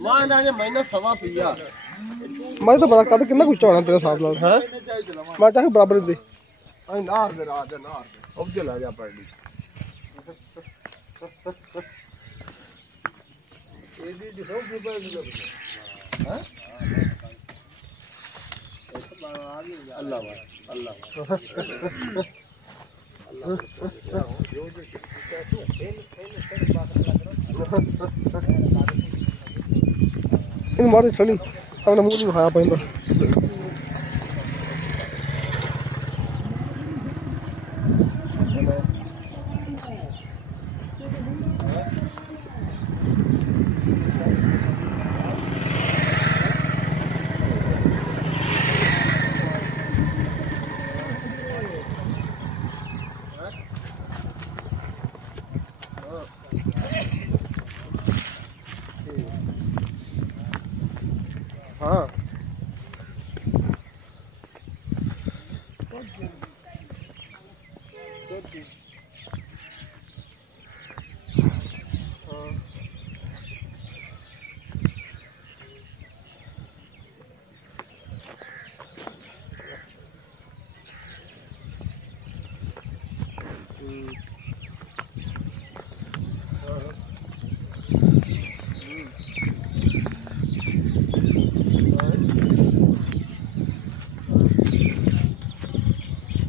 मां दा महीना सवा पिया मैं तो बड़ा कद कितना कुछ होना तेरे साथ लाल है मैं चाहे बराबर दे आई नार दे रात दे नार दे अब जो ला जा पड़ी ये दी सब रुपए हैं अल्लाह अल्लाह इन मारी छड़ी सामने मुंह नहीं खाया पैंदा हाँ